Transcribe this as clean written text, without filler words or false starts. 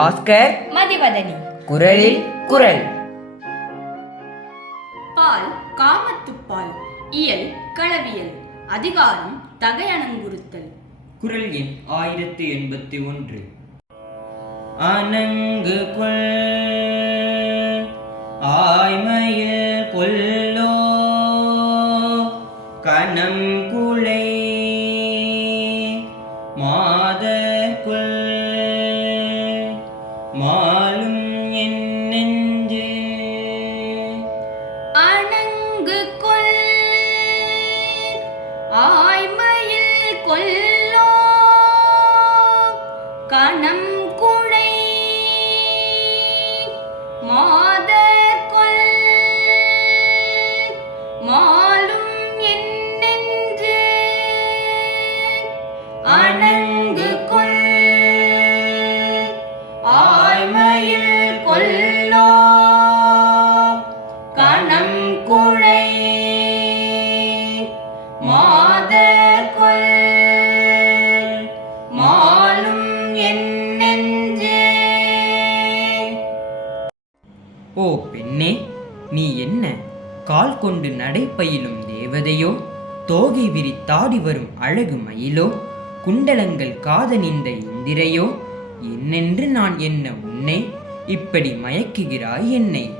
பாஸ்கர் மதிவதனி. குரலில் குரல். பால் காமத்துப்பால். இயல் களவியல். அதிகாரம் தகையணங்குறுத்தல். குரல் எண் 1081. அணங்கு கொள் ஆய்மையில் கொல்லோ கணம் குலை மாதற்குள் மாலும் என் நெஞ்சு. அணங்கு கொள் ஆய்மையில் கொல்லோ கணம் குழை மாதற்குள் மாலும் என் நெஞ்சு. அணங்கு கொள் ஆய்மையில் கொல்லோ கணம் குழை மாதற்குள் மாலும் என் நெஞ்சே. ஓ பெண்ணே, நீ என்ன கால் கொண்டு நடைப்பயிலும் தேவதையோ, தோகை விரித்தாடி வரும் அழகு மயிலோ, குண்டலங்கள் காதணிந்த இந்திரையோ, என்னென்று நான் என்ன உன்னை இப்படி மயக்குகிறாய் என்னை?